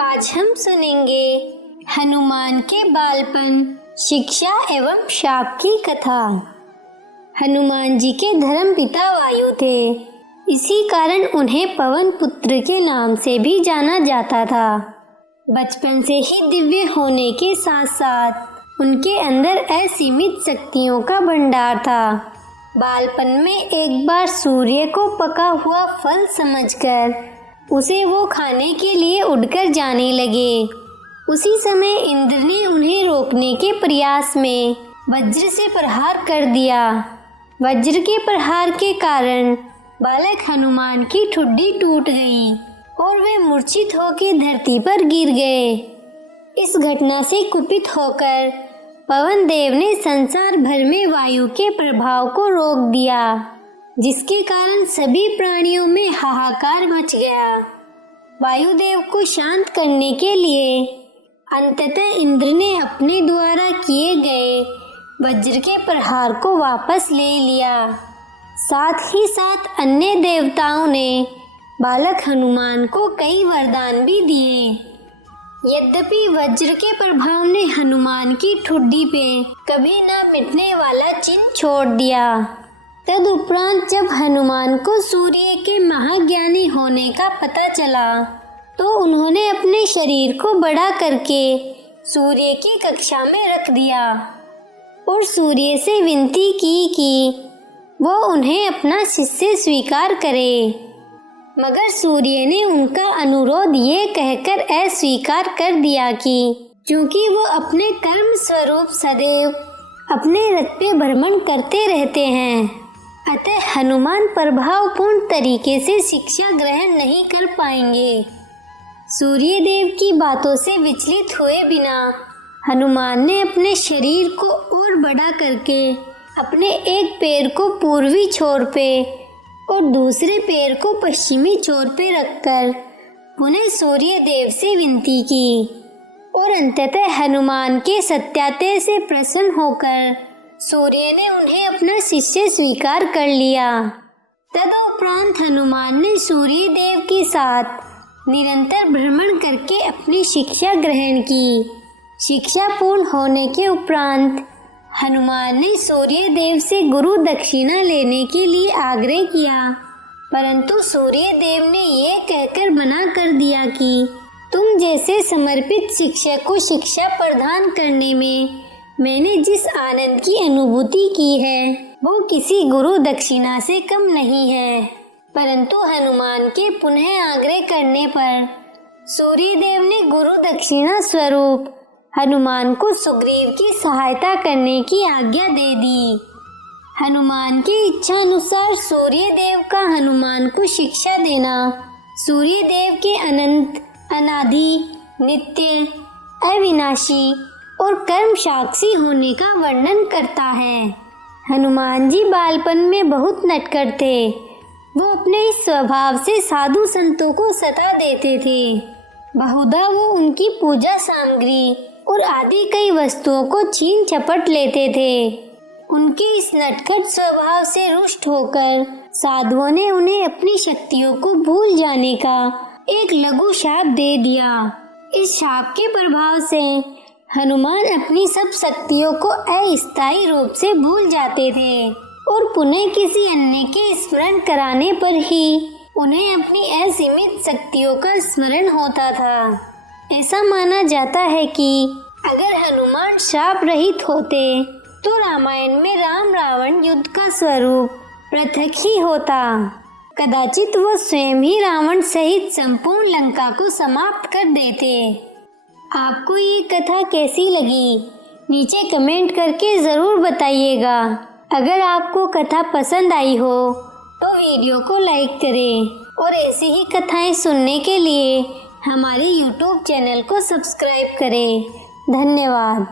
आज हम सुनेंगे हनुमान के बालपन, शिक्षा एवं शाप की कथा। हनुमान जी के धर्मपिता वायु थे, इसी कारण उन्हें पवन पुत्र के नाम से भी जाना जाता था। बचपन से ही दिव्य होने के साथ साथ उनके अंदर असीमित शक्तियों का भंडार था। बालपन में एक बार सूर्य को पका हुआ फल समझकर उसे वो खाने के लिए उड़कर जाने लगे। उसी समय इंद्र ने उन्हें रोकने के प्रयास में वज्र से प्रहार कर दिया। वज्र के प्रहार के कारण बालक हनुमान की ठुड्डी टूट गई और वे मूर्छित होकर धरती पर गिर गए। इस घटना से कुपित होकर पवन देव ने संसार भर में वायु के प्रभाव को रोक दिया, जिसके कारण सभी प्राणियों में हाहाकार मच गया। वायुदेव को शांत करने के लिए अंततः इंद्र ने अपने द्वारा किए गए वज्र के प्रहार को वापस ले लिया। साथ ही साथ अन्य देवताओं ने बालक हनुमान को कई वरदान भी दिए। यद्यपि वज्र के प्रभाव ने हनुमान की ठुड्डी पे कभी न मिटने वाला चिन्ह छोड़ दिया। तदुपरांत जब हनुमान को सूर्य के महाज्ञानी होने का पता चला तो उन्होंने अपने शरीर को बड़ा करके सूर्य की कक्षा में रख दिया और सूर्य से विनती की कि वो उन्हें अपना शिष्य स्वीकार करे। मगर सूर्य ने उनका अनुरोध ये कहकर अस्वीकार कर दिया कि क्योंकि वो अपने कर्म स्वरूप सदैव अपने रथ पे भ्रमण करते रहते हैं, अतः हनुमान प्रभावपूर्ण तरीके से शिक्षा ग्रहण नहीं कर पाएंगे। सूर्य देव की बातों से विचलित हुए बिना हनुमान ने अपने शरीर को और बड़ा करके अपने एक पैर को पूर्वी छोर पे और दूसरे पैर को पश्चिमी छोर पे रखकर पुनः सूर्य देव से विनती की और अंततः हनुमान के सत्याते से प्रसन्न होकर सूर्य ने उन्हें अपना शिष्य स्वीकार कर लिया। तदुपरांत हनुमान ने सूर्य देव के साथ निरंतर भ्रमण करके अपनी शिक्षा ग्रहण की। शिक्षा पूर्ण होने के उपरांत हनुमान ने सूर्य देव से गुरु दक्षिणा लेने के लिए आग्रह किया, परंतु सूर्य देव ने यह कहकर मना कर दिया कि तुम जैसे समर्पित शिक्षक को शिक्षा प्रदान करने में मैंने जिस आनंद की अनुभूति की है वो किसी गुरु दक्षिणा से कम नहीं है। परंतु हनुमान के पुनः आग्रह करने पर सूर्य देव ने गुरु दक्षिणा स्वरूप हनुमान को सुग्रीव की सहायता करने की आज्ञा दे दी। हनुमान की इच्छा अनुसार सूर्य देव का हनुमान को शिक्षा देना सूर्य देव के अनंत, अनादि, नित्य, अविनाशी और कर्म साक्षी होने का वर्णन करता है। हनुमान जी बालपन में बहुत नटखट थे। वो अपने इस स्वभाव से साधु संतों को सता देते थे। बहुधा वो उनकी पूजा सामग्री और आदि कई वस्तुओं को छीन झपट लेते थे। उनके इस नटखट स्वभाव से रुष्ट होकर साधुओं ने उन्हें अपनी शक्तियों को भूल जाने का एक लघु शाप दे दिया। इस शाप के प्रभाव से हनुमान अपनी सब शक्तियों को अस्थायी रूप से भूल जाते थे और पुनः किसी अन्य के स्मरण कराने पर ही उन्हें अपनी असीमित शक्तियों का स्मरण होता था। ऐसा माना जाता है कि अगर हनुमान शाप रहित होते तो रामायण में राम रावण युद्ध का स्वरूप पृथक ही होता। कदाचित वो स्वयं ही रावण सहित संपूर्ण लंका को समाप्त कर देते। आपको ये कथा कैसी लगी नीचे कमेंट करके ज़रूर बताइएगा। अगर आपको कथा पसंद आई हो तो वीडियो को लाइक करें और ऐसी ही कथाएं सुनने के लिए हमारे YouTube चैनल को सब्सक्राइब करें। धन्यवाद।